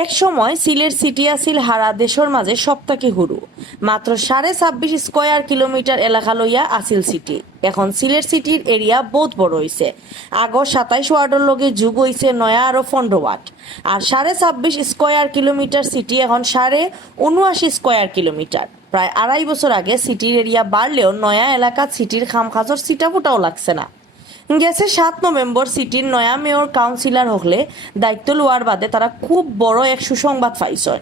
এক সময় সিলেট সিটি আছিল হারা দেশের মাঝে সবথেকে হুরু। মাত্র 26.5 স্কয়ার কিলোমিটার এলাকা লইয়া আছিল সিটি। এখন সিলেট সিটির এরিয়া বহুত বড় হয়েছে। আগর 27 ওয়ার্ডের লগে যুগ হয়েছে নয়া আরো 15 ওয়ার্ড। আর 26.5 স্কয়ার কিলোমিটার সিটি এখন 79 স্কয়ার কিলোমিটার। প্রায় 2.5 বছর আগে সিটির এরিয়া বাড়লেও নয়া এলাকা সিটির খামখাজর সিটাফুটাও লাগছে না। গেছে 7 নভেম্বর সিটির নয়া মেয়র কাউন্সিলর হলে দায়িত্ব লওয়ার বাদে তারা খুব বড় এক সুসংবাদ পাইছে।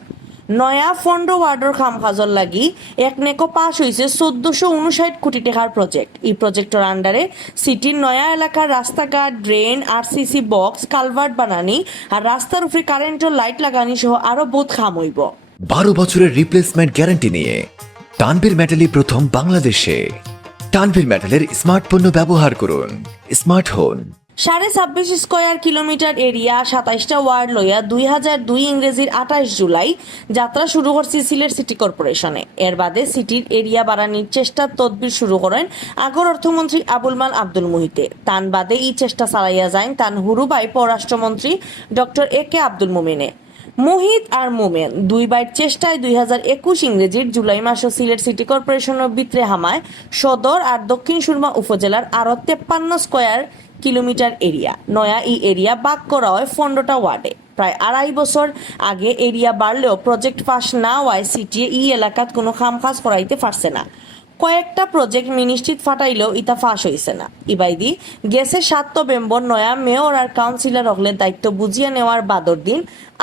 নয়া 15 ওয়ার্ডের খামখাজর লাগি এক নেকো পাস হয়েছে 1459 কোটি টাকার প্রজেক্ট। এই প্রজেক্টের আন্ডারে সিটির নয়া এলাকার রাস্তাঘাট, ড্রেন, আরসিসি বক্স, কালভার্ট বানানি আর রাস্তার উপরে কারেন্টের লাইট লাগানি সহ আরো বহুত খাম হইব। 12 বছরের রিপ্লেসমেন্ট গ্যারান্টি নিয়ে তানভীর মেটালি প্রথম বাংলাদেশে। তানভীর মেটালের স্মার্ট পণ্য ব্যবহার করুন, স্মার্ট হন। 26.5 স্কয়ার কিলোমিটার এরিয়া 27টা ওয়ার্ড লইয়া 2002 ইংরেজির 28 জুলাই যাত্রা শুরু করছে সিলেট সিটি কর্পোরেশনে। এর বাদে সিটির এরিয়া বাড়ানোর চেষ্টা তদবির শুরু করেন আগর অর্থমন্ত্রী আবুল মাল আব্দুল মুহিতে। তান বাদে এই চেষ্টা চালাইয়া যায় তান হুরুবাই পররাষ্ট্রমন্ত্রী ডক্টর একে আব্দুল মুমিনে। মোহিত আর মোমেন দুই বাইর চেষ্টায় 2021 ইংরেজির জুলাই মাসে সিলেট সিটি কর্পোরেশনের ভিতরে হামায় সদর আর দক্ষিণ সুরমা উপজেলার আরো 53 স্কয়ার কিলোমিটার এরিয়া। নয়া এই এরিয়া ভাগ করা হয় 15টা ওয়ার্ডে। প্রায় 2.5 বছর আগে এরিয়া বাড়লেও প্রজেক্ট পাস না হওয়ায় সিটি এই এলাকাত কোনো খামখাজ করাইতে পারছে না। কয়েকটা প্রজেক্ট মিনিস্ট্রিত ফাটাইলেও ইতা ফাঁস হয়েছে না। ইবাইদি গেছে 7 নভেম্বর নয়া মেয়র আর কাউন্সিলর হলে দায়িত্ব বুঝিয়ে নেওয়ার বাদর দিন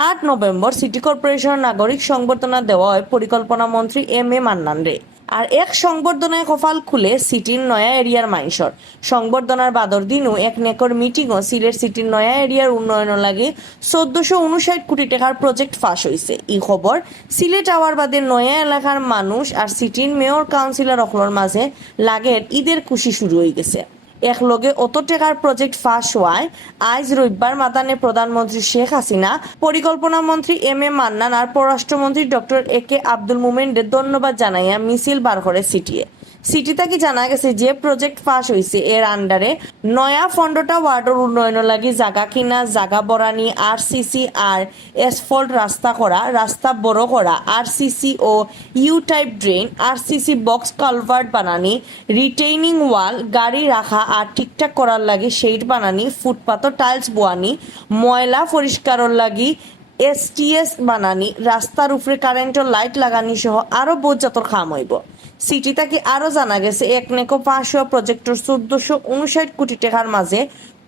8 নভেম্বর সিটি কর্পোরেশনের নাগরিক সংবর্ধনা দেওয়া হয় পরিকল্পনা মন্ত্রী এম এ মান্নান রে। আর এক সংবর্ধনায় কপাল খুলে সিটির নয়া এরিয়ার মাইসর। সংবর্ধনার বাদর দিনও এক নেকর মিটিংও সিলেট সিটির নয়া এরিয়ার উন্নয়ন লাগে 1459 কোটি টাকার প্রজেক্ট ফাঁস হয়েছে। এই খবর সিলেট আওয়ার বাদে নয়া এলাকার মানুষ আর সিটির মেয়র কাউন্সিলর অখলর মাঝে লাগের ঈদের খুশি শুরু হয়ে গেছে। এক লগে অত টাকার প্রজেক্ট ফাঁস হওয়ায় আজ রবিবার মাদানে প্রধানমন্ত্রী শেখ হাসিনা, পরিকল্পনা মন্ত্রী এম এ মান্নান আর পররাষ্ট্রমন্ত্রী ডক্টর এ কে আব্দুল মুমিনদের ধন্যবাদ জানাইয়া মিছিল বার করে সিটি থেকে জানা গেছে যে প্রজেক্ট পাস হয়েছে এর আন্ডারে নয়া 15টা ওয়ার্ডের উন্নয়ন লাগি জায়গা কিনা, জায়গা বরানি, আরসিসি আর এসফল্ট রাস্তা করা, রাস্তা বড় করা, আরসিসি ও U type drain, RCC box culvert বানানি, রিটেইনিং ওয়াল, গাড়ি রাখা আর ঠিকঠাক করার লাগি শেড বানানি, ফুটপাত টাইলস বোয়ানি, ময়লা পরিষ্কারের লাগি এসটিএস বানানি, রাস্তার উপরে কারেন্টের লাইট লাগানি সহ আরো বহুত যত খাম হইব। সিটি থেকে আরো জানা গেছে এক নেকো 500 প্রজেক্টর 1459 কোটি টাকার মাঝে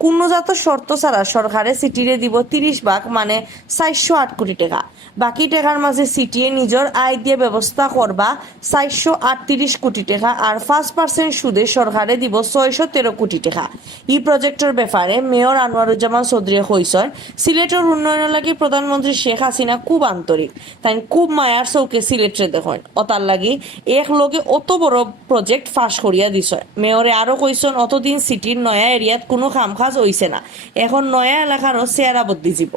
কোনজাত শর্ত ছাড়া সরকারে সিটিরে দিব 30 ভাগ মানে 408 কোটি টাকা। বাকি টাকার মাঝে সিটিয়ে নিজের আয় দিয়ে ব্যবস্থা করবা 438 কোটি টাকা আর 5% সুদে সরকারে দিব 613 কোটি টাকা। এই প্রজেক্টের ব্যাপারে মেয়র আনোয়ারুজ্জামান চৌধুরী কইছেন সিলেটের উন্নয়ন লাগি প্রধানমন্ত্রী শেখ হাসিনা খুব আন্তরিক, তাই খুব মায়ার চৌকে সিলেটে দেখেন অতার লাগি এক লগে অত বড় প্রজেক্ট ফাঁস করিয়া দিছে। মেয়রে আরো কইছেন অতদিন সিটির নয়া এরিয়াত কোনো খামখাজ হইছে না, এখন নয়া এলাকারও চেহারা বদলি যাব।